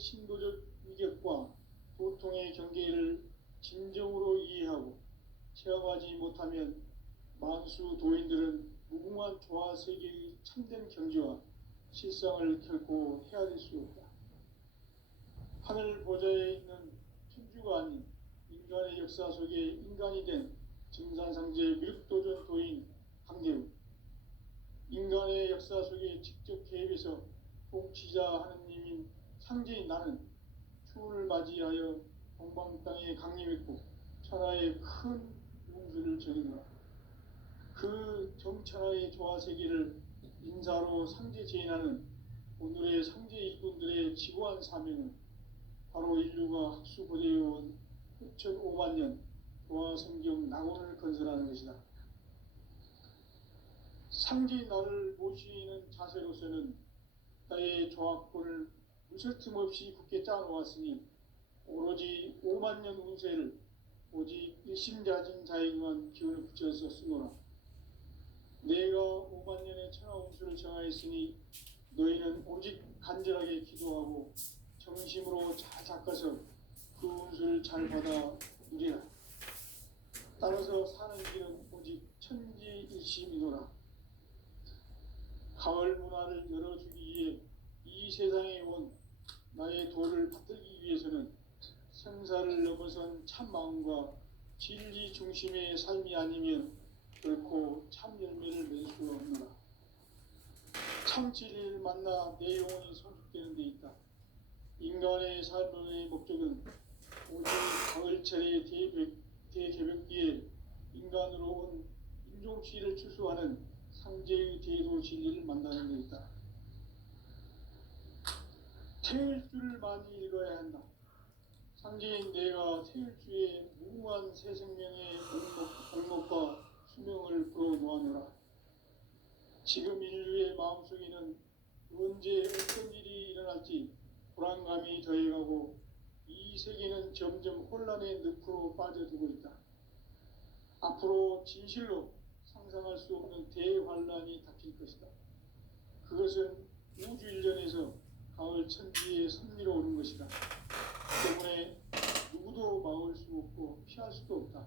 신도적 위력과 고통의 경계를 진정으로 이해하고 체험하지 못하면 만수 도인들은 무궁한 조화 세계의 참된 경지와 실상을 결코 헤아릴 수 없다. 하늘 보좌에 있는 천주가 아닌 인간의 역사 속에 인간이 된 증산상제 미륵도전 도인 강대우, 인간의 역사 속에 직접 개입해서 통치자 하느님인 상제인 나는 추운을 맞이하여 동방 땅에 강림했고 천하의 큰 운수를 정의노라. 그 정천하의 조화세계를 인사로 상제 제인하는 오늘의 상제 일꾼들의 지고한 사명은 바로 인류가 학수고대해온 6,500만 년 조화성경 낙원을 건설하는 것이다. 상제인 나를 모시는 자세로서는 나의 조합권을 무설틈 없이 굳게 짜놓았으니 오로지 5만 년 운세를 오직 일심자진 자에게만 기운을 붙여서 쓰노라. 내가 5만 년의 천하 운수를 정하였으니 너희는 오직 간절하게 기도하고 정심으로 잘 닦아서 그 운수를 잘 받아 누리라. 따라서 사는 길은 오직 천지일심이노라. 가을 문화를 열어주기 위해 이 세상에 온 나의 도를 받들기 위해서는 생사를 넘어선 참 마음과 진리 중심의 삶이 아니면 결코 참 열매를 맺을 수가 없노라. 참 진리를 만나 내 영혼이 성숙되는 데 있다. 인간의 삶의 목적은 오직 가을철의 대개벽기에 인간으로 온 인종시를 추수하는 상제의 대도 진리를 만나는 데 있다. 태일주를 많이 읽어야 한다. 상제인 내가 태일주의 무궁한 새 생명의 공목과 수명을 불어놓아노라. 지금 인류의 마음속에는 언제 어떤 일이 일어날지 불안감이 더해가고 이 세계는 점점 혼란의 늪으로 빠져들고 있다. 앞으로 진실로 상상할 수 없는 대환란이 닥칠 것이다. 그것은 우주 일련에서 가을 천지의 섭리로 오는 것이다. 때문에 누구도 막을 수 없고 피할 수도 없다.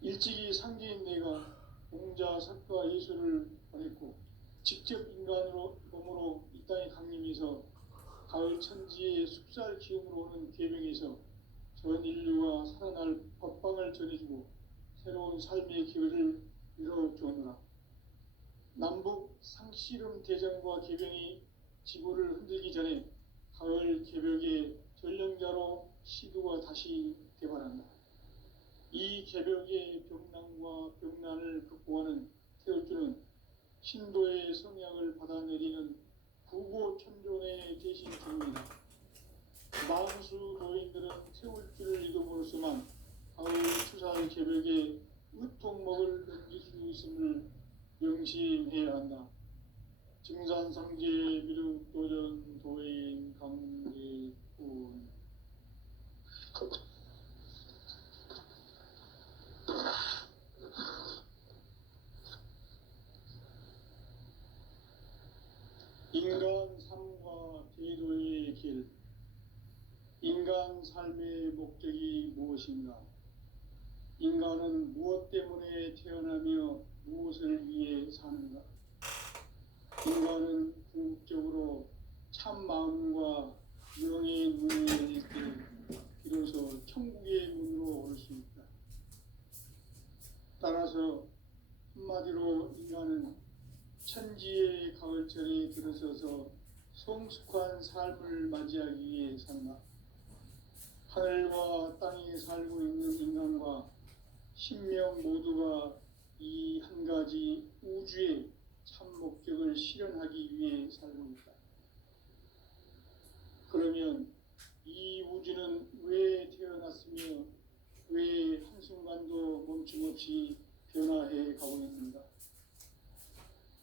일찍이 상제인 내가 공자, 석가, 예수를 보냈고 직접 인간으로 몸으로 이 땅에 강림해서 가을 천지의 숲살 기운으로 오는 계명에서 전 인류가 살아날 법방을 전해주고 새로운 삶의 기회를 이뤄주었노라. 남북 상씨름 대전과 개병이 지구를 흔들기 전에 가을 개벽의 전령자로 시두가 다시 개발한다. 이 개벽의 병난과 병난을 극복하는 태울주는 신도의 성약을 받아내리는 구고천존의 대신 중입니다. 만수 도인들은 태울주를 읽음으로써만 가을 추살 개벽의 의통목을 넘길 수 있음을 명심해야 한다. 증산상제 미륵도전 도인 강대훈. 인간 삶과 제도의 길. 인간 삶의 목적이 무엇인가? 인간은 무엇 때문에 태어나며 무엇을 위해 사는가? 인간은 궁극적으로 참 마음과 명예의 문을 열릴 때 비로소 천국의 문으로 올 수 있다. 따라서 한마디로 인간은 천지의 가을철에 들어서서 성숙한 삶을 맞이하기 위해 산다. 하늘과 땅에 살고 있는 인간과 신명 모두가 이 한 가지 우주의 참 목적을 실현하기 위해 살고 있다. 그러면 이 우주는 왜 태어났으며 왜 한순간도 멈춤없이 변화해 가고 있는가?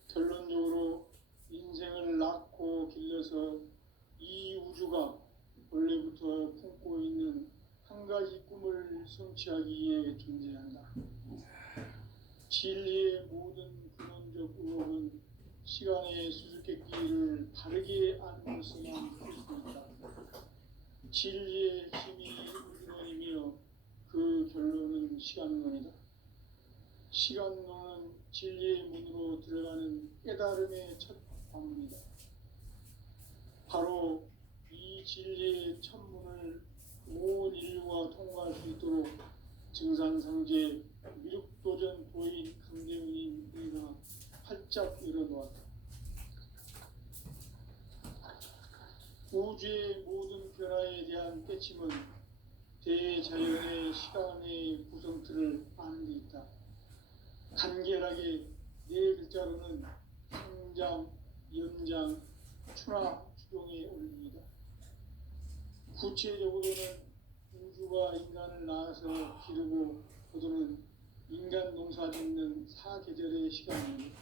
결론적으로 인생을 낳고 길러서 이 우주가 원래부터 품고 있는 한 가지 꿈을 성취하기 위해 존재한다. 진리의 모든 근원적 의혹은 시간의 수수께끼를 바르게 아는 것에만 풀 수 있다. 진리의 핵심이 우주론이며 그 결론은 시간론이다. 시간론은 진리의 문으로 들어가는 깨달음의 첫 관문이다. 바로 이 진리의 첫 문을 온 인류가 통과할 수 있도록 증산상제 미륵도전 도인 강대훈이 우리가 활짝 열어놓았다. 우주의 모든 변화에 대한 깨침은 대자연의 시간의 구성틀을 아는 데 있다. 간결하게 네 글자로는 성장, 연장, 추나 추동에 올립니다. 구체적으로는 우주가 인간을 낳아서 기르고 거두는 인간 농사 짓는 사계절의 시간입니다.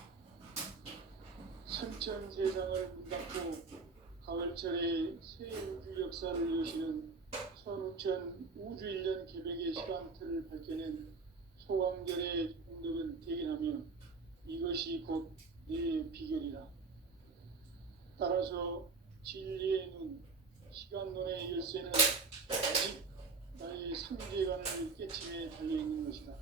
선천 세상을 문 닫고 가을철에 새 우주 역사를 여시는 선우천 우주 1년 개백의 시간틀을 밝혀낸 소강절의 공덕은 대견하며 이것이 곧 내 비결이다. 따라서 진리의 눈, 시간론의 열쇠는 아직 나의 상제관을 깨침에 달려있는 것이다.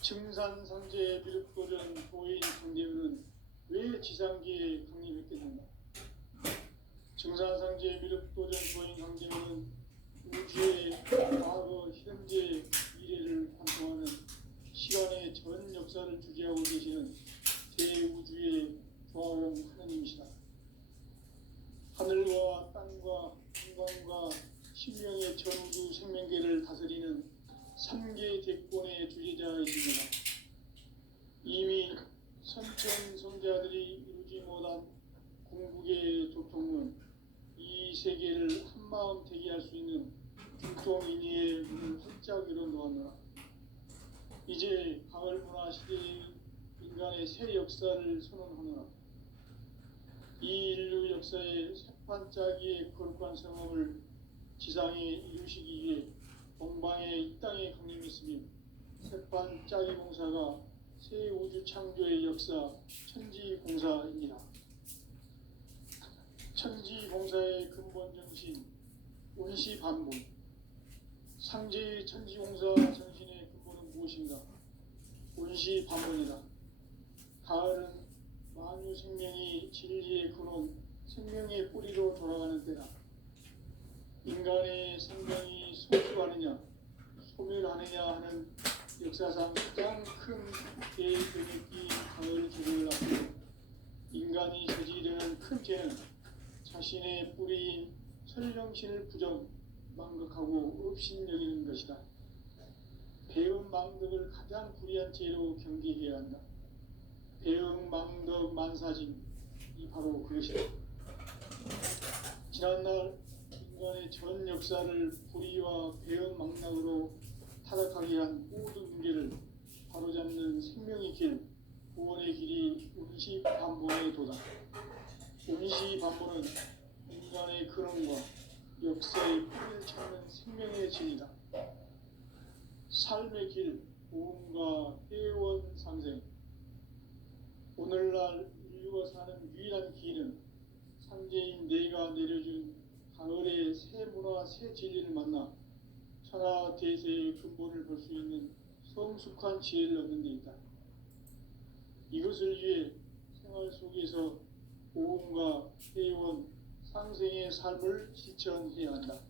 증산상제 미륵도전 도인 강대훈은 왜 지상계에 강림했겠는가? 증산상제 미륵도전 도인 강대훈은 우주의 과거, 현재, 미래를 관통하는 시간의 전 역사를 주재하고 계시는 대우주의 조화공 하느님이시다. 하늘과 땅과 인간과 신명의 전우주 생명계를 다스리는 3개 대권의 주제자이십니다. 이미 선천 성자들이 이루지 못한 궁극의 조통은 이 세계를 한마음 되게 할 수 있는 중통인의의 문을 활짝 열어놓았노라. 이제 가을 문화 시대의 인간의 새 역사를 선언하노라. 이 인류 역사의 새판짜기의 거룩한 성업을 지상에 이루시기 위해 동방의 이 땅에 강림했으며 새판짜기 공사가 새 우주 창조의 역사 천지공사입니다. 천지공사의 근본 정신 운시반본. 상제의 천지공사 정신의 근본은 무엇인가? 운시반본이다. 가을은 만유 생명이 진리의 근원, 생명의 뿌리로 돌아가는 때다. 인간의 생명이 소수하느냐, 소멸하느냐 하는 역사상 가장 큰 대변혁기 가을 개벽을 앞두고 인간이 저지르는 큰 죄는 자신의 뿌리인 설령신을 부정, 망극하고 업신여기는 것이다. 배음 망덕을 가장 불의한 죄로 경계해야 한다. 배음 망덕 만사진, 이 바로 그것이다. 지난날 인간의 전 역사를 불의와 배음 망락으로 타락하게 한 모든 문제를 바로잡는 생명의 길, 구원의 길이 운시반본의 도다. 운시반본은 인간의 근원과 역사의 뿌리를 찾는 생명의 진리다. 삶의 길, 보험과 회원 상생. 오늘날 인류가 사는 유일한 길은 상제인 내가 내려준 가을의 새 문화, 새 진리를 만나 천하 대세의 근본을 볼 수 있는 성숙한 지혜를 얻는 데 있다. 이것을 위해 생활 속에서 보험과 회원, 상생의 삶을 실천해야 한다.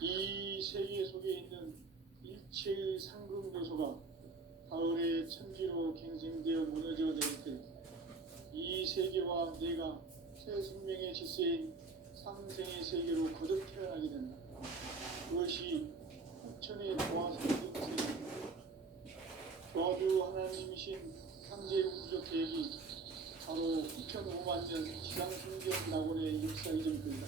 이 세계 속에 있는 일체의 상금 요소가 가을의 천지로 갱생되어 무너져 내릴 때 이 세계와 내가 새 생명의 질서인 상생의 세계로 거듭 태어나게 된다. 그것이 후천의 조화성의 세계입니다. 조화주 하나님이신 상제 우주적 계획이 바로 2005만 년 지상승전 낙원의 역사 이전입니다.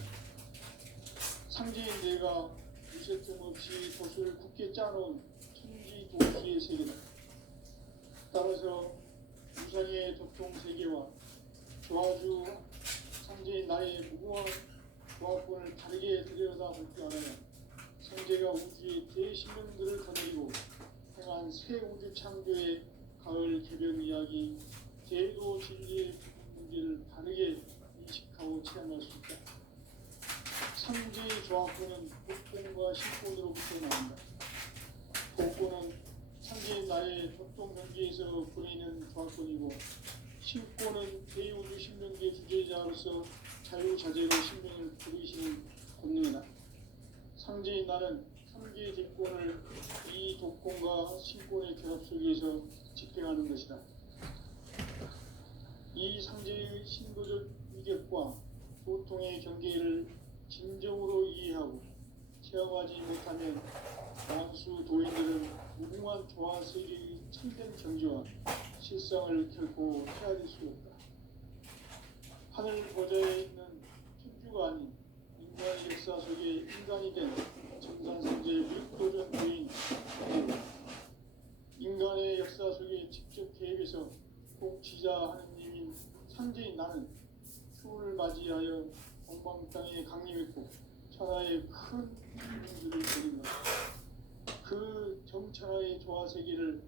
상제인 내가 유세점 없이 돛을 굳게 짜놓은 천지 도시의 세계다. 따라서 우상의 도통 세계와 조화주 상제인 나의 무궁한 조합권을 다르게 들여다볼 줄 알아야 상제가 우주의 대신령들을 거느리고 행한 새 우주 창조의 가을 개벽 이야기, 제도 진리의 문제를 다르게 인식하고 체험할 수 있다. 상제의 조합권은 복권과 신권으로부터 나온다. 복권은 상제의 나의 협동 경기에서 보내는 조합권이고, 신권은 대우주 신명기의 주제자로서 자유자재로 신명을 부르시는 권능이다. 상제의 나는 3개의 대권을 이 독권과 신권의 결합 속에서 집행하는 것이다. 이 상제의 신도적 위격과 보통의 경계를 진정으로 이해하고 체험하지 못하면 만수 도인들은 무궁한 조화세계의 참된 경지와 실상을 결코 헤아릴 수 없다. 하늘 보좌에 있는 천주가 아닌 인간의 역사 속에 인간이 된 정산상제의 육도전 도인, 인간의 역사 속에 직접 계획해서 복지자 하느님인 상제인 나는 추운을 맞이하여 동방 땅에 강림했고 천하의 큰 민주를 드린 것. 그 정천하의 조화세계를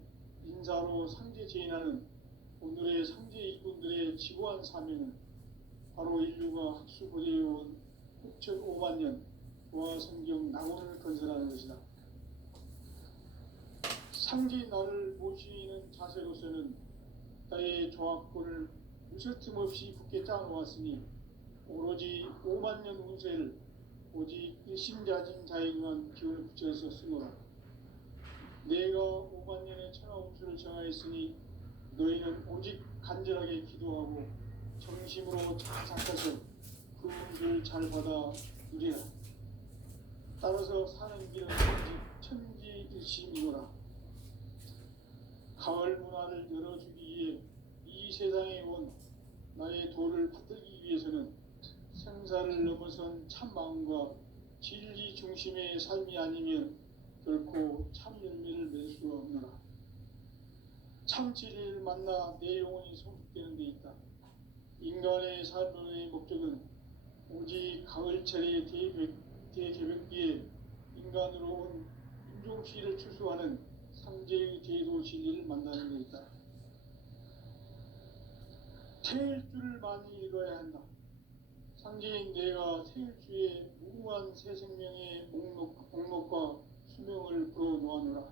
인사로 상제 제인하는 오늘의 상제 일꾼들의 지고한 사명은 바로 인류가 학수 고대해온 6,500만 년 조화성경 낙원을 건설하는 것이다. 상제인 나를 모시는 자세로서는 나의 조합권을 무쇠틈 없이 굳게 짜놓았으니 오로지 5만 년 운세를 오직 일심자진 자에게만 기운을 붙여서 쓰노라. 내가 5만 년의 천하 운수를 정하였으니 너희는 오직 간절하게 기도하고 정심으로 잘 작가서 그 운수를 잘 받아 누리라. 따라서 사는 길은 천지일심이노라. 가을 문화를 열어주기 위해 이 세상에 온 나의 도를 받들기 위해서는 생사를 넘어선 참 마음과 진리 중심의 삶이 아니면 결코 참 열매를 맺을 수가 없노라. 참 진리를 만나 내 영혼이 성숙되는 데 있다. 인간의 삶의 목적은 오직 가을철의 대개벽기에 인간으로 온 인종시를 추수하는 상제의 대도 진리를 만나는 데 있다. 태일 줄을 많이 읽어야 한다. 상제인 내가 태일주의 무궁한 새 생명의 목록과 수명을 불어놓아노라.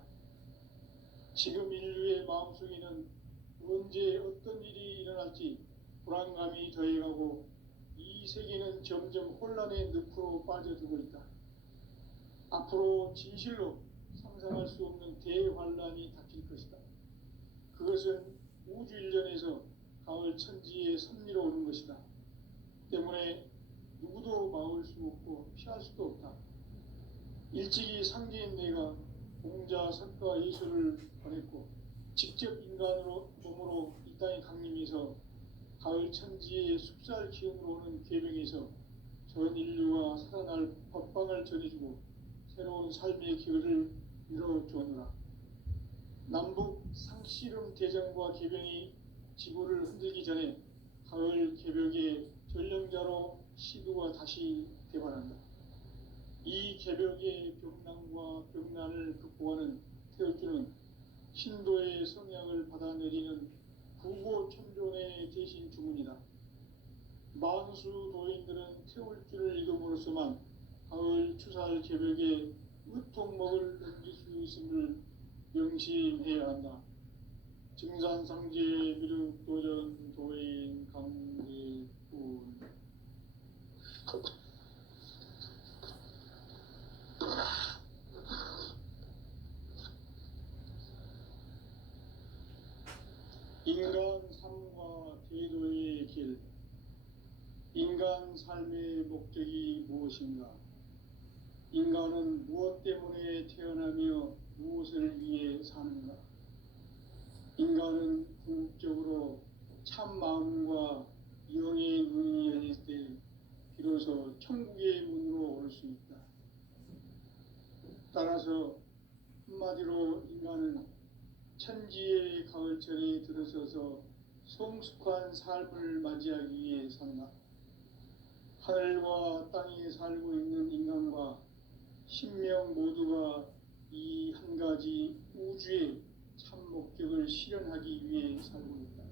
지금 인류의 마음속에는 언제 어떤 일이 일어날지 불안감이 더해가고 이 세계는 점점 혼란의 늪으로 빠져들고 있다. 앞으로 진실로 상상할 수 없는 대환란이 닥칠 것이다. 그것은 우주 일전에서 가을 천지의 섭리로 오는 것이다. 때문에 누구도 막을 수 없고 피할 수도 없다. 일찍이 상제인 내가 공자, 석가, 예수를 보냈고 직접 인간으로 몸으로 이 땅에 강림해서 가을 천지의 숲살 기운으로 오는 계명에서 전 인류가 살아날 법방을 전해주고 새로운 삶의 기회를 이뤄주었노라. 남북 상씨름 대전과 개병이 지구를 흔들기 전에 가을 개벽의 전령자로 시두가 다시 개발한다. 이 개벽의 병난과 병난을 극복하는 태울주는 신도의 성향을 받아내리는 구고천존의 대신 주문이다. 만수 도인들은 태울주를 읽음으로써만 가을 추살 개벽의 의통목을 넘길 수 있음을 명심해야 한다. 증산상제 미륵도전 도인 강제군. 인간 삶과 제도의 길. 인간 삶의 목적이 무엇인가? 인간은 무엇 때문에 태어나며 무엇을 위해 사는가? 인간은 궁극적으로 참 마음과 영의 눈이 열릴 때 비로소 천국의 문으로 올 수 있다. 따라서 한마디로 인간은 천지의 가을철에 들어서서 성숙한 삶을 맞이하기 위해 산다. 하늘과 땅에 살고 있는 인간과 신명 모두가 이 한 가지 우주의 참 목적을 실현하기 위해 살고 있다.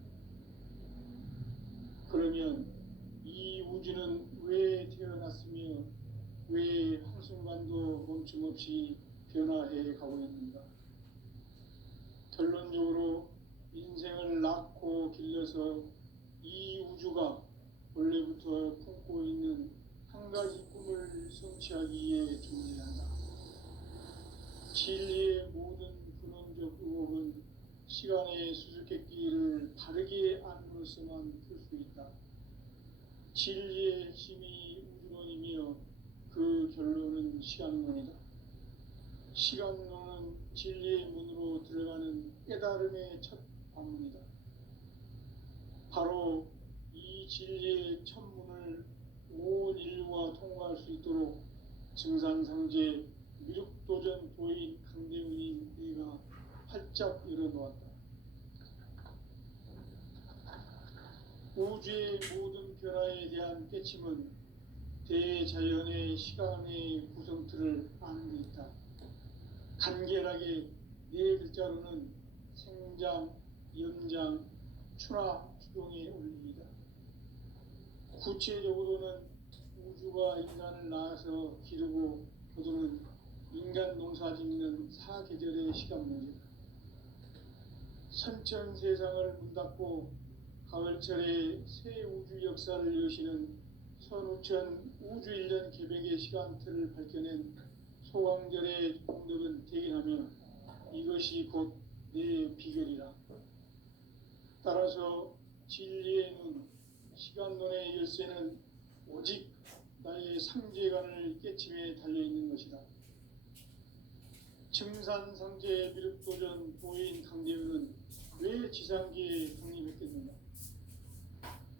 그러면 이 우주는 왜 태어났으며 왜 한순간도 멈춤없이 변화해 가고 있는가? 결론적으로 인생을 낳고 길러서 이 우주가 원래부터 품고 있는 한 가지 꿈을 성취하기 위해 존재한다. 진리의 모든 근원적 의혹은 시간의 수수께끼를 바르게 안으로서만 풀 수 있다. 진리의 핵심이 우주론이며 그 결론은 시간론이다. 시간론은 진리의 문으로 들어가는 깨달음의 첫 관문이다. 바로 이 진리의 첫 문을 온 인류가 통과할 수 있도록 증산상제 미륵도전 도인 강대훈이 네가 활짝 열어놓았다. 우주의 모든 변화에 대한 깨침은 대자연의 시간의 구성틀을 아는 데 있다. 간결하게 네 글자로는 생장, 연장, 추나 추동의 원리이다. 구체적으로는 우주가 인간을 낳아서 기르고 거두는 인간 농사 짓는 사계절의 시간 문제다. 선천 세상을 문 닫고 가을철에 새 우주 역사를 여시는 선우천 우주 1년 개백의 시간틀을 밝혀낸 소강절의 공덕은 대견하며 이것이 곧 내 비결이라. 따라서 진리의 눈, 시간론의 열쇠는 오직 나의 상제관을 깨침에 달려있는 것이다. 증산상제 미륵도전 도인 강대훈은 왜 지상계에 강림했겠는가?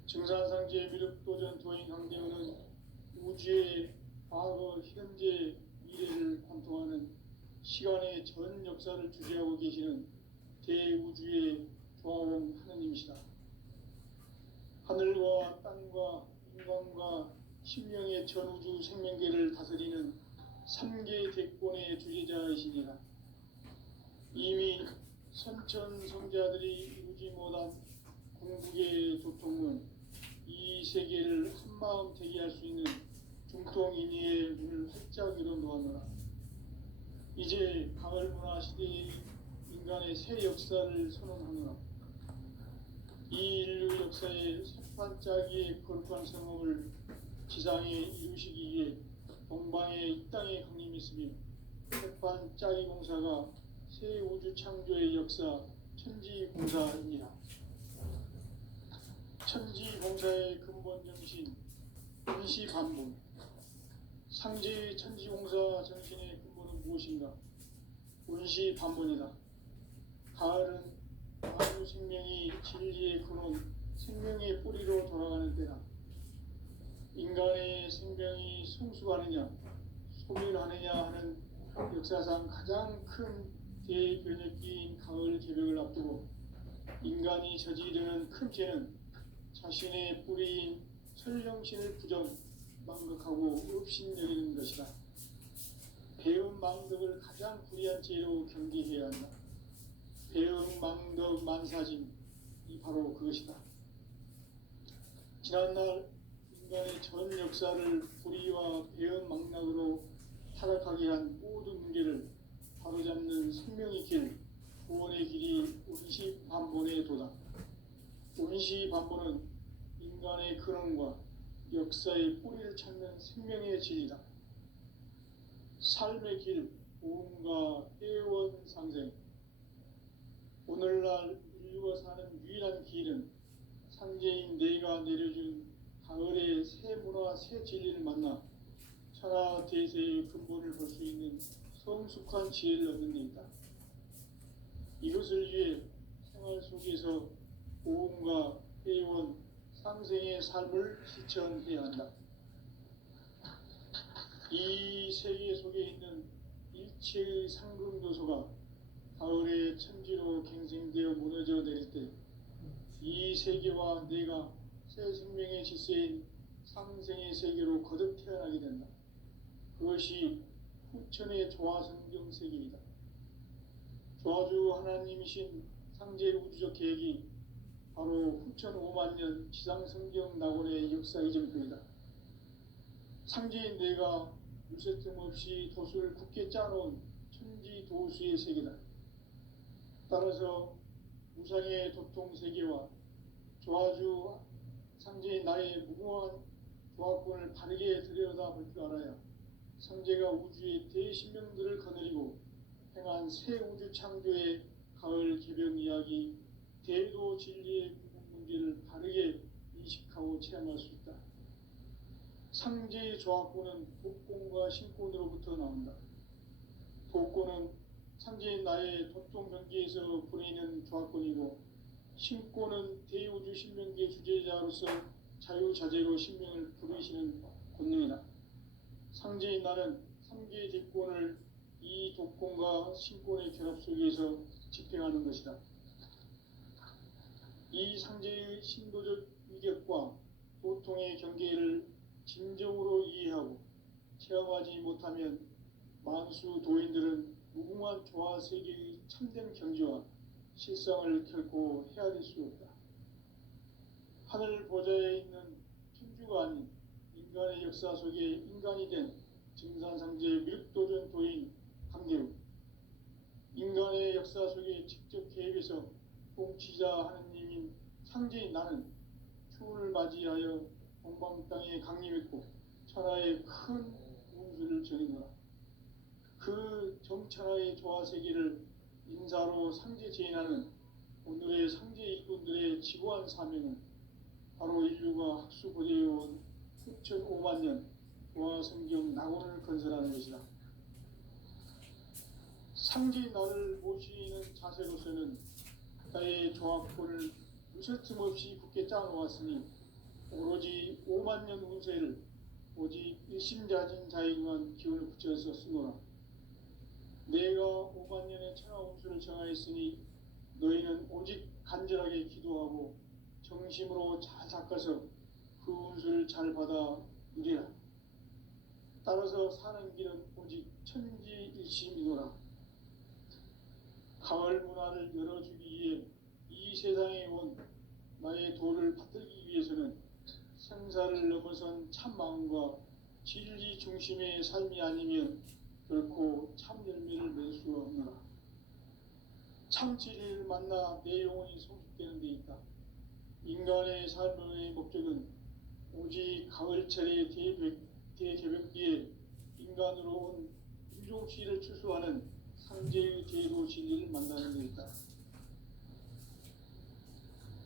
증산상제 미륵도전 도인 강대훈은 우주의 과거, 현재, 미래를 관통하는 시간의 전 역사를 주재하고 계시는 대우주의 조화원 하느님이시다. 하늘과 땅과 인간과 신명의 전우주 생명계를 다스리는 3개 대권의 주제자이시니라. 이미 선천성자들이 이루지 못한 궁극의 도통은 이 세계를 한마음 되게 할 수 있는 중통인의의 문을 활짝 열어놓았노라. 이제 가을문화 시대의 인간의 새 역사를 선언하노라. 이 인류 역사의 새반짝이의 거룩한 성업을 지상에 이루시기 위해 동방의 이 땅에 강림했으며 새반짝이 공사가 새 우주 창조의 역사 천지공사입니다. 천지공사의 근본 정신 원시반본. 상제의 천지공사 정신의 근본은 무엇인가? 원시반본이다. 가을은 아주 생명이 진리의 근원, 생명의 뿌리로 돌아가는 때다. 인간의 생명이 성숙하느냐, 소멸하느냐 하는 역사상 가장 큰 대변혁기인 가을 개벽을 앞두고 인간이 저지르는 큰 죄는 자신의 뿌리인 설령신을 부정, 망극하고 업신여기는 것이다. 배움 망덕을 가장 불의한 죄로 경계해야 한다. 배움 망덕 만사짐이 바로 그것이다. 지난날 인간의 전 역사를 불의와 배움 망락으로 타락하게 한 모든 문제를 바로잡는 생명의 길, 구원의 길이 원시반본의 도다. 원시반본은 인간의 근원과 역사의 뿌리를 찾는 생명의 진리다. 삶의 길, 보험과 회원 상생. 오늘날 인류가 사는 유일한 길은 상제인 내가 내려준 가을의 새 문화, 새 진리를 만나 천하 대세의 근본을 볼 수 있는 성숙한 지혜를 얻는 데 있다. 이것을 위해 생활 속에서 보험과 회원, 상생의 삶을 실천해야 한다. 이 세계 속에 있는 일체의 상금도소가 가을의 천지로 갱생되어 무너져 내릴 때 이 세계와 내가 새 생명의 질서인 상생의 세계로 거듭 태어나게 된다. 그것이 후천의 조화성경 세계이다. 조화주 하나님이신 상제 우주적 계획이 바로 후천 5만 년 지상성경 낙원의 역사 이정표이다. 상제인 내가 유세틈 없이 돛을 굳게 짜놓은 천지도수의 세계다. 따라서 우상의 도통 세계와 조화주 상제의 나의 무궁한 조합권을 바르게 들여다볼 줄 알아야 상제가 우주의 대신명들을 거느리고 행한 새 우주 창조의 가을 개변 이야기, 대도 진리의 문제를 바르게 인식하고 체험할 수 있다. 상제의 조합권은 독권과 신권으로부터 나온다. 독권은 상제인 나의 도통 경계에서 보내는 조합권이고, 신권은 대우주 신명계 주제자로서 자유자재로 신명을 부르시는 권능이다. 상제인 나는 상계의 대권을 이 독권과 신권의 결합 속에서 집행하는 것이다. 이 상제의 신도적 위격과 도통의 경계를 진정으로 이해하고 체험하지 못하면 만수 도인들은 무궁한 조화 세계의 참된 경지와 실상을 결코 헤아릴 수 없다. 하늘 보좌에 있는 천주가 아닌 인간의 역사 속에 인간이 된 증산상제의 밀도전 도인 강대우, 인간의 역사 속에 직접 개입해서 통치자 하느님인 상제인 나는 추운을 맞이하여 동방 땅에 강림했고 천하의 큰 운수를 전해노라. 그 정천하의 조화 세계를 인사로 상제 제인하는 오늘의 상제 일꾼들의 지고한 사명은 바로 인류가 학수고대해온 수천 5만 년 조화 성경 낙원을 건설하는 것이다. 상제인 나를 모시는 자세로서는 나의 조합권을 무쇠틈 없이 굳게 짜놓았으니 오로지 5만 년 운세를 오직 일심자진 자에게만 기운을 붙여서 쓰노라. 내가 5만 년의 천하 운수를 정하였으니 너희는 오직 간절하게 기도하고 정심으로 잘 닦아서 그 운수를 잘 받아 누리라. 따라서 사는 길은 오직 천지일심이노라. 가을 문화를 열어주기 위해 이 세상에 온 나의 도를 받들기 위해서는 생사를 넘어선 참 마음과 진리 중심의 삶이 아니면 결코 참 열매를 맺을 수 없노라. 참 진리를 만나 내 영혼이 성숙되는 데 있다. 인간의 삶의 목적은 오직 가을철의 대개벽기에 인간으로 온 인종씨를 추수하는 상제의 대도 진리를 만나는 데 있다.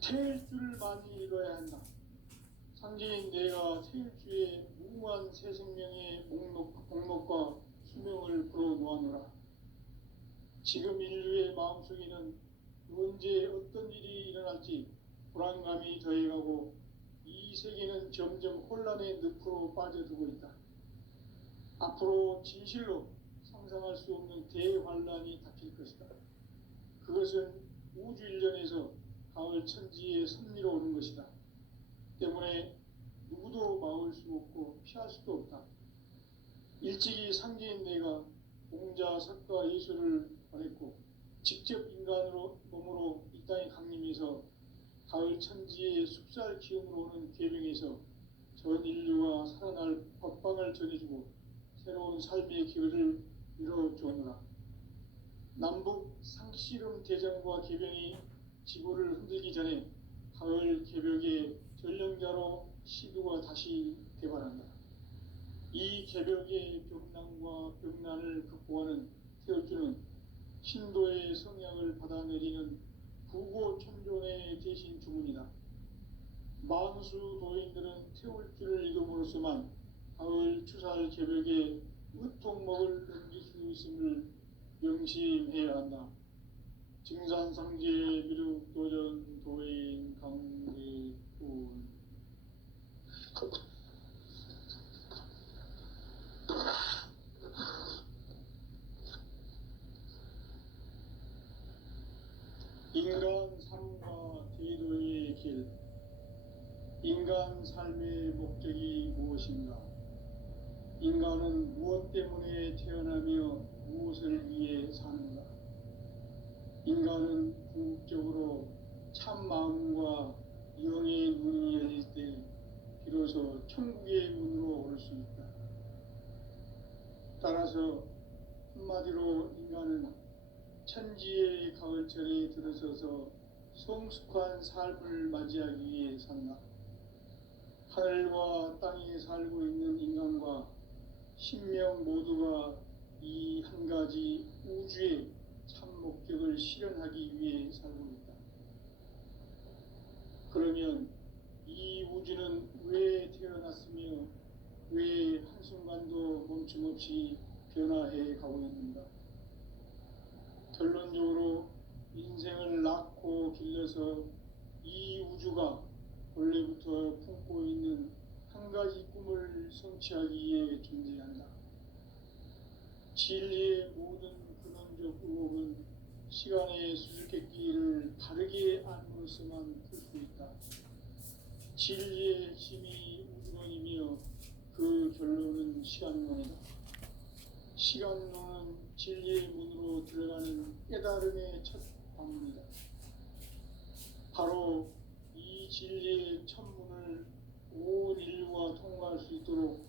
태일주를 많이 읽어야 한다. 상제인 내가 태일주의 무궁한 새 생명의 목록과 수명을 불어놓아노라. 지금 인류의 마음속에는 언제 어떤 일이 일어날지 불안감이 더해가고 이 세계는 점점 혼란의 늪으로 빠져들고 있다. 앞으로 진실로 상상할 수 없는 대환란이 닥칠 것이다. 그것은 우주 일련에서 가을 천지의 섭리로 오는 것이다. 때문에 누구도 막을 수 없고 피할 수도 없다. 일찍이 상제인 내가 공자, 석가, 예수를 보냈고 직접 인간으로 몸으로 이 땅에 강림해서 가을 천지의 숲살 기운으로 오는 계명에서 전 인류가 살아날 법방을 전해주고 새로운 삶의 기회를 이뤄주었노라. 남북 상씨름 대전과 개병이 지구를 흔들기 전에 가을 개벽의 전령자로 시두가 다시 개발한다. 이 개벽의 벽난과 벽난을 극복하는 태울주는 신도의 성향을 받아내리는 부고천존의 대신 주문이다. 만수 도인들은 태울주를 읽음으로써만 가을 추살 개벽에 으통먹을 넘길 수 있음을 명심해야 한다. 증산상제 미륵도전 도인 강대군. 인간 삶과 대도의 길. 인간 삶의 목적이 무엇인가? 인간은 무엇 때문에 태어나며 무엇을 위해 사는가? 인간은 궁극적으로 참 마음과 영의 문이 열릴 때 비로소 천국의 문으로 오를 수 있다. 따라서 한마디로 인간은 천지의 가을철에 들어서서 성숙한 삶을 맞이하기 위해 산다. 하늘과 땅에 살고 있는 인간과 신명 모두가 이 한 가지 우주의 참 목적을 실현하기 위해 살고 있다. 그러면 이 우주는 왜 태어났으며 왜 한순간도 멈춤없이 변화해 가고 있는가? 결론적으로 인생을 낳고 길러서 이 우주가 원래부터 품고 있는 한 가지 꿈을 성취하기 위해 존재한다. 진리의 모든 근원적 의혹은 시간의 수수께끼를 바르게 알므로서만 풀 수 있다. 진리의 핵심이 우주론이며 그 결론은 시간론이다. 시간론은 진리의 문으로 들어가는 깨달음의 첫 방문이다. 바로 이 진리의 첫 문을 온 인류가 통과할 수 있도록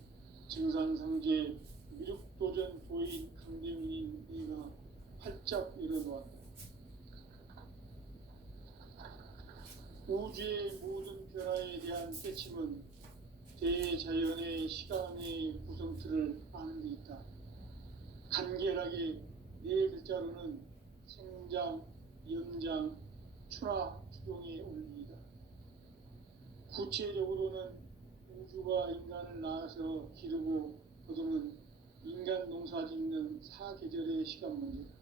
증산상제 미륵도전 도인 강대민인 네가 활짝 열어놓았다. 우주의 모든 변화에 대한 깨침은 대자연의 시간의 구성틀을 아는 데 있다. 간결하게 네 글자로는 생장, 연장, 추나 추동의 원리이다. 구체적으로는 우주가 인간을 낳아서 기르고 거두는 인간 농사 짓는 사계절의 시간 문제다.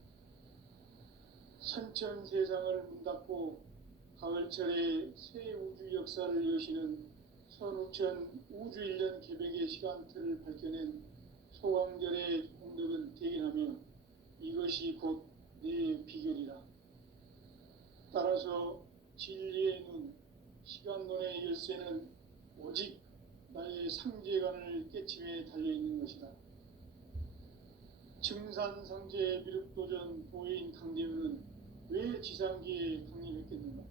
선천 세상을 문닫고 가을철에 새 우주 역사를 여시는 선우천 우주 1년 개백의 시간틀을 밝혀낸 소강절의 공덕은 대견하며 이것이 곧 내 비결이라. 따라서 진리의 눈, 시간론의 열쇠는 오직 나의 상제관을 깨침에 달려있는 것이다. 증산상제 미륵도전 도인 강대우는 왜 지상기에 강림했겠는가?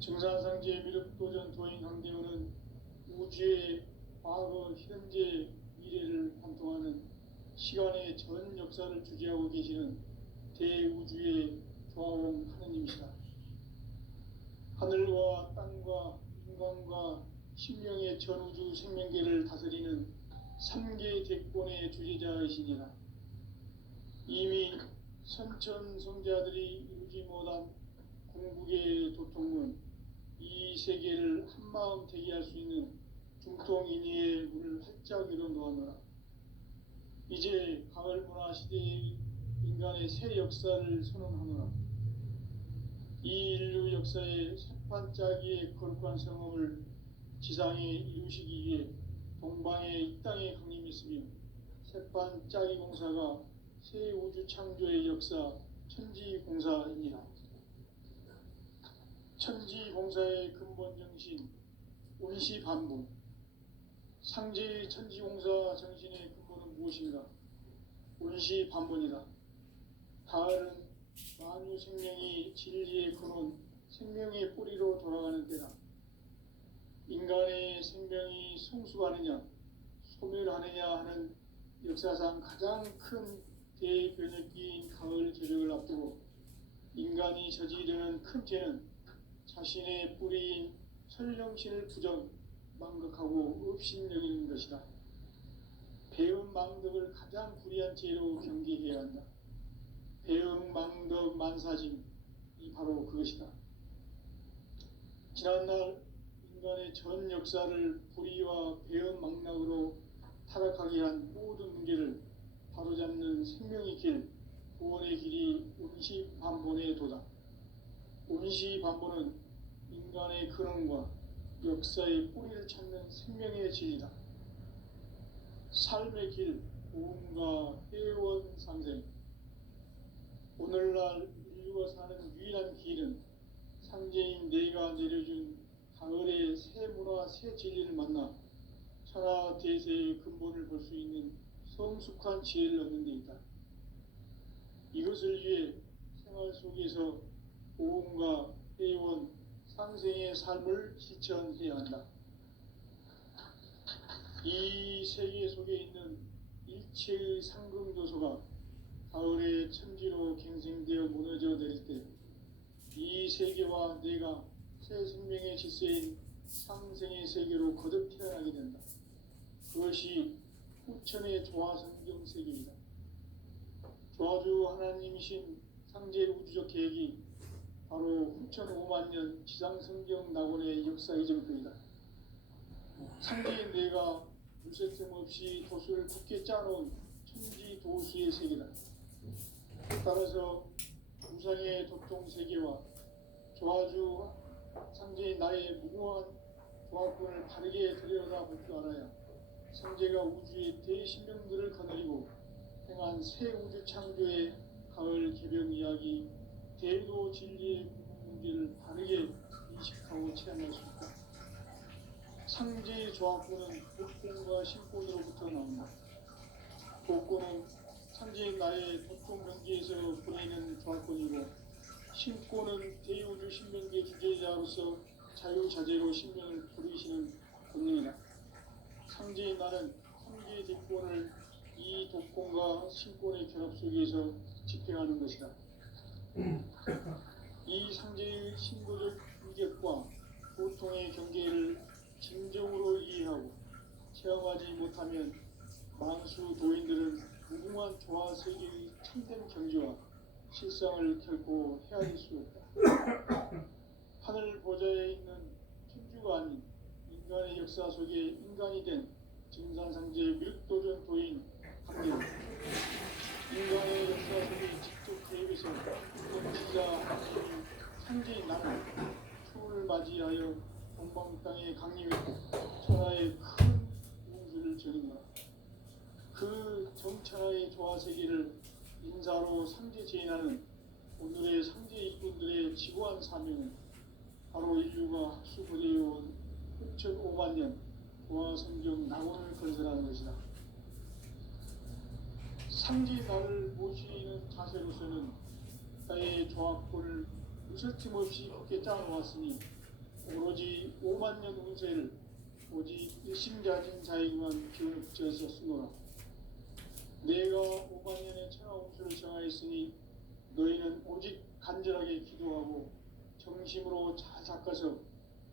증산상제 미륵도전 도인 강대우는 우주의 과거, 현재, 미래를 관통하는 시간의 전 역사를 주재하고 계시는 대우주의 조화원 하느님이시다. 하늘과 땅과 인간과 신명의 전우주 생명계를 다스리는 3개 대권의 주재자이시니라. 이미 선천성자들이 이루지 못한 궁극의 도통은 이 세계를 한마음 대기할 수 있는 중통인의의 문을 활짝 열어놓았노라. 이제 가을 문화 시대의 인간의 새 역사를 선언하노라. 이 인류 역사의 새판짜기의 거룩한 성험을 지상에 이루시기 위해 동방의 이 땅에 강림했으며 새판짜기 공사가 새 우주 창조의 역사 천지공사이니라. 천지공사의 근본 정신 온시반분. 상제의 천지공사 정신의 근본은 무엇인가? 온시반분이다. 가을은 만유 생명이 진리의 근원, 생명의 뿌리로 돌아가는 때다. 인간의 생명이 성숙하느냐, 소멸하느냐 하는 역사상 가장 큰 대변혁기인 가을 개벽을 앞두고 인간이 저지르는 큰 죄는 자신의 뿌리인 설령신을 부정, 망각하고 업신여기는 것이다. 배음 망덕을 가장 불의한 죄로 경계해야 한다. 배음 망덕 만사짐이 바로 그것이다. 지난날 인간의 전 역사를 불의와 배음 망락으로 타락하게 한 모든 문제를 바로잡는 생명의 길, 구원의 길이 온시반본의 도다. 온시반본은 인간의 근원과 역사의 뿌리를 찾는 생명의 진리다. 삶의 길, 고음과 회원 상생. 오늘날 인류가 사는 유일한 길은 상제인 내가 내려준 가을의 새 문화, 새 진리를 만나 천하 대세의 근본을 볼 수 있는 성숙한 지혜를 얻는 데 있다. 이것을 위해 생활 속에서 고음과 회원, 상생의 삶을 실천해야 한다. 이 세계 속에 있는 일체의 상금도서가 가을의 천지로 갱생되어 무너져 내릴 때 이 세계와 내가 새 생명의 질서인 상생의 세계로 거듭 태어나게 된다. 그것이 후천의 조화성경 세계이다. 조화주 하나님이신 상제 우주적 계획이 바로 후천 5만 년 지상성경 낙원의 역사 이전표이다. 상제인 내가 물새틈 없이 도수를 굳게 짜놓은 천지 도수의 세계다. 따라서 우상의 도통 세계와 조화주 상제인 나의 무궁한 조화권을 바르게 들여다볼 줄 알아야 상제가 우주의 대신명들을 거느리고 행한 새 우주 창조의 가을 개벽 이야기 대도 진리의 문제를 바르게 인식하고 체험할 수 있다. 상제의 조화권은 복권과 신권으로부터 나온다. 복권은 상제인 나의 도통 경계에서 보내는 조화권이고 신권은 대우주 신명계 주제자로서 자유자재로 신명을 부르시는 권능이다. 상제인 나는 상제의 대권을 이 독권과 신권의 결합 속에서 집행하는 것이다. 이 상제의 신고적 위격과 보통의 경계를 진정으로 이해하고 체험하지 못하면 만수 도인들은 무궁한 조화 세계의 참된 경지와 실상을 결코 헤아릴 수 없다. 하늘 보좌에 있는 천주가 아닌 인간의 역사 속에 인간이 된 증산상제의 밀도전 도인 합니다. 인간의 역사 속에 직접 개입해서 정치자 상제인 나는 추운을 맞이하여 동방 땅에 강림했고 천하의 큰 우주를 전인다. 그 정천하의 조화 세계를 인사로 상제 제인하는 오늘의 상제 일꾼들의 지고한 사명은 바로 인류가 학수고대해온 후천 5만 년 조화 성경 낙원을 건설하는 것이다. 상제 나를 모시는 자세로서는 나의 조합권을 무설팀 없이 굳게 짜놓았으니 오로지 5만 년 운세를 오직 일심자진 자에게만 기운을 붙여서 쓰노라. 내가 5만 년의 천하 운수를 정하였으니 너희는 오직 간절하게 기도하고 정심으로 잘 닦아서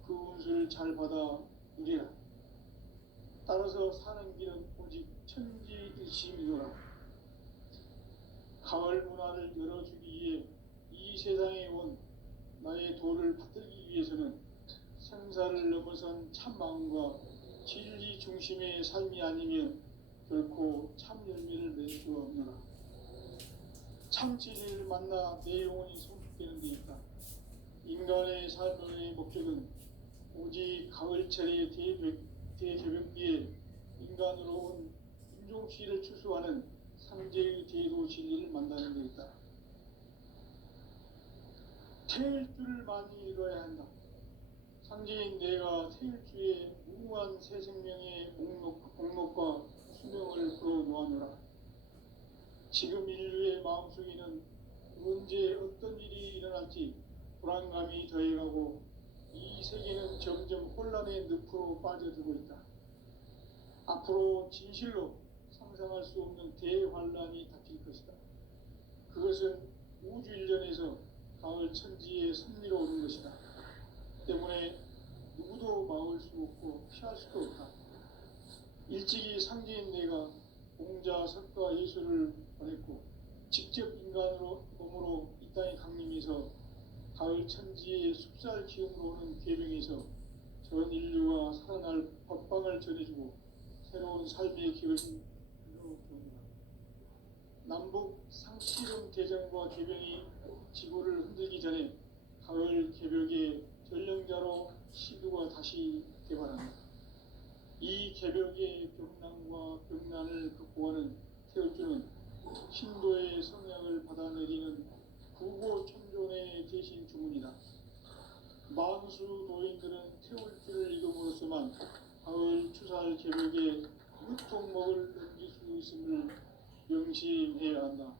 그 운수를 잘 받아 누리라. 따라서 사는 길은 오직 천지일심이노라. 가을 문화를 열어주기 위해 이 세상에 온 나의 도를 받들기 위해서는 생사를 넘어선 참마음과 진리 중심의 삶이 아니면 결코 참 열매를 맺을 수 없노라. 참 진리를 만나 내 영혼이 성숙되는 데 있다. 인간의 삶의 목적은 오직 가을철의 대개벽기에 인간으로 온 인종씨를 추수하는 상제의 대도 진리를 만나는 데 있다. 태일 줄을 많이 이뤄야 한다. 상제인 내가 태일주의 무궁한 새 생명의 목록과 수명을 풀어놓아노라. 지금 인류의 마음속에는 언제 어떤 일이 일어날지 불안감이 더해가고 이 세계는 점점 혼란의 늪으로 빠져들고 있다. 앞으로 진실로 상상할 수 없는 대환란이 닥칠 것이다. 그것은 우주 일련에서 가을 천지의 섭리로 오는 것이다. 때문에 누구도 막을 수 없고 피할 수도 없다. 일찍이 상제인 내가 공자, 석가, 예수를 보냈고 직접 인간으로 몸으로 이 땅에 강림해서 가을 천지의 숲살 기운으로 오는 계명에서 전 인류가 살아날 법방을 전해주고 새로운 삶의 길을 열어줍니다. 남북 상씨름 대전과 개병이 지구를 흔들기 전에 가을 개벽의 전령자로 시두가 다시 개발한다. 이 개벽의 병난과 병난을 극복하는 태울주는 신도의 성향을 받아내리는 구고천존의 대신 주문이다. 만수 도인들은 태울주를 읽음으로써만 가을 추살 개벽의 유통목을 넘길 수 있음을 명심해야 한다.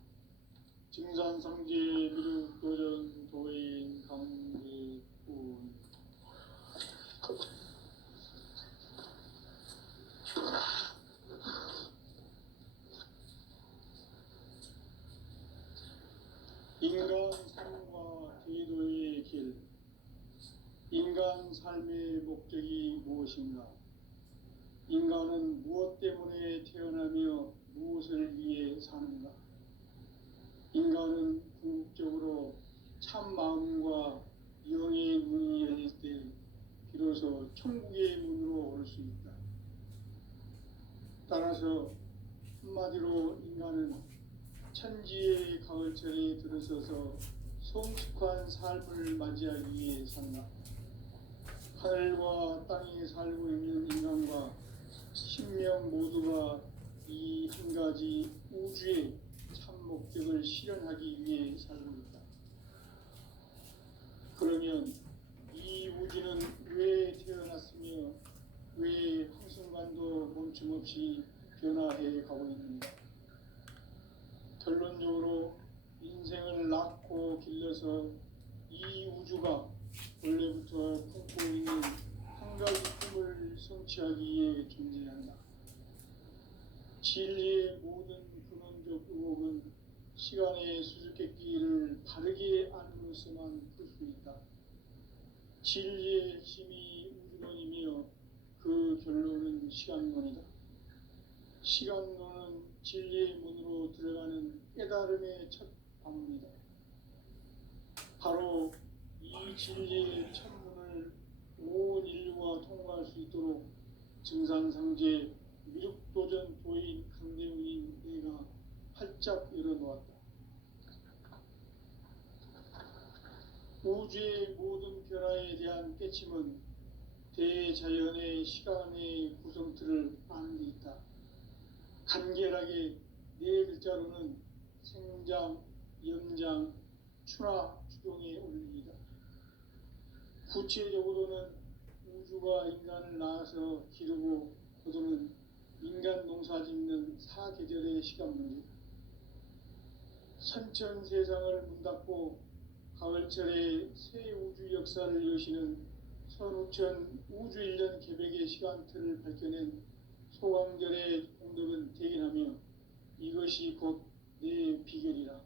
증산상제 미륵도전 도인 강대군 삶의 목적이 무엇인가? 인간은 무엇 때문에 태어나며 무엇을 위해 사는가? 인간은 궁극적으로 참 마음과 영의 문이 열릴 때 비로소 천국의 문으로 올 수 있다. 따라서 한마디로 인간은 천지의 가을철에 들어서서 성숙한 삶을 맞이하기 위해 산다. 하늘과 땅에 살고 있는 인간과 신명 모두가 이 한 가지 우주의 참 목적을 실현하기 위해 살고 있다. 그러면 이 우주는 왜 태어났으며 왜 한순간도 멈춤없이 변화해 가고 있는가? 결론적으로 인생을 낳고 길러서 이 우주가 원래부터 품고 있는 한 가지 꿈을 성취하기 위해 존재한다. 진리의 모든 근원적 의혹은 시간의 수수께끼를 바르게 안으로서만 풀 수 있다. 진리의 핵심이 우주론이며 그 결론은 시간론이다. 시간론은 진리의 문으로 들어가는 깨달음의 첫 방문이다. 바로 이 진리의 첫 문을 온 인류가 통과할 수 있도록 증산상제 미륵도전 도인 강대웅인 내가 활짝 열어놓았다. 우주의 모든 변화에 대한 깨침은 대자연의 시간의 구성틀을 아는 데 있다. 간결하게 네 글자로는 생장, 연장, 추나 추동의 원리이다. 구체적으로는 우주가 인간을 낳아서 기르고 거두는 인간 농사 짓는 사계절의 시간 문제. 선천 세상을 문 닫고 가을철에 새 우주 역사를 여시는 선우천 우주 1년 개백의 시간틀을 밝혀낸 소강절의 공덕은 대견하며 이것이 곧 내 비결이라.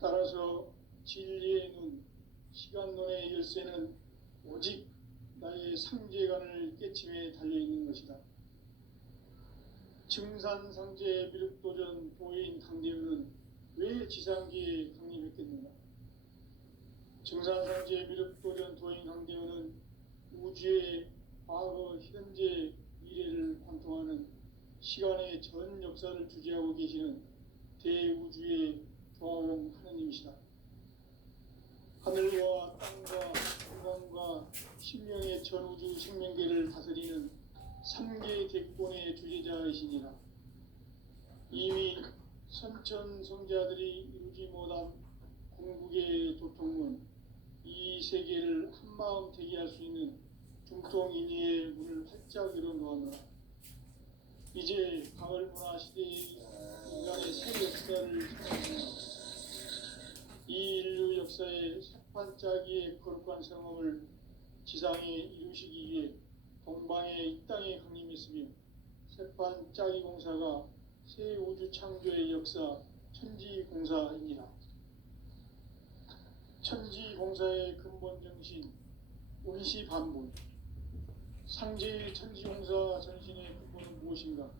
따라서 진리의 눈, 시간론의 열쇠는 오직 나의 상제관을 깨침에 달려있는 것이다. 증산상제 미륵도전 도인 강대웅은 왜 지상계에 강림했겠는가? 증산상제 미륵도전 도인 강대웅은 우주의 과거, 현재, 미래를 관통하는 시간의 전 역사를 주재하고 계시는 대우주의 조화원 하느님이시다. 하늘과 땅과 인간과 신명의 전우주 생명계를 다스리는 3개 대권의 주재자이시니라. 이미 선천성자들이 이루지 못한 궁극의 도통문, 이 세계를 한마음 되게 할 수 있는 중통인의의 문을 활짝 열어놓았노라. 이제 가을 문화 시대의 인간의 새 역사를 선언합니다. 이 인류 역사의 새판짜기의 거룩한 성험을 지상에 이루시기 위해 동방의 이 땅에 강림했으며 새판짜기 공사가 새 우주 창조의 역사 천지공사입니다. 천지공사의 근본 정신 운시반본. 상제의 천지공사 전신의 근본은 무엇인가?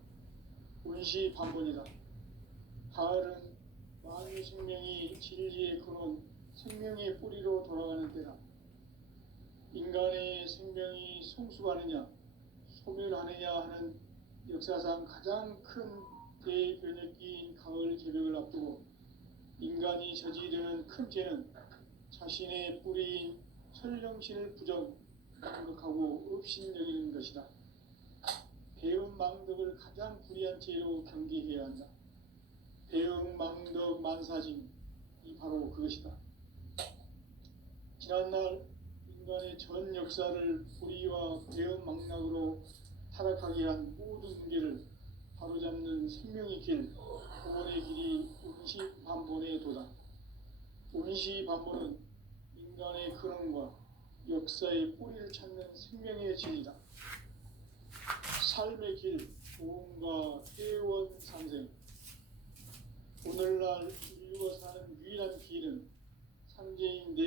운시반본이다. 가을은 만유 생명이 진리의 근원, 생명의 뿌리로 돌아가는 때다. 인간의 생명이 성숙하느냐, 소멸하느냐 하는 역사상 가장 큰 대변혁기인 가을 개벽을 앞두고 인간이 저지르는 큰 죄는 자신의 뿌리인 설령신을 망각하고 업신여기는 것이다. 배음 망덕을 가장 불의한 죄로 경계해야 한다. 배음 망덕 만사징, 이 바로 그것이다. 지난날 인간의 전 역사를 불의와 배음 망락으로 타락하게 한 모든 문제를 바로잡는 생명의 길, 구원의 길이 운시반본의 도다. 운시반본은 인간의 근원과 역사의 뿌리를 찾는 생명의 진리다. 삶의 길, 도움과 회원 상생. 오늘날 인류가 사는 유일한 길은 상제인 내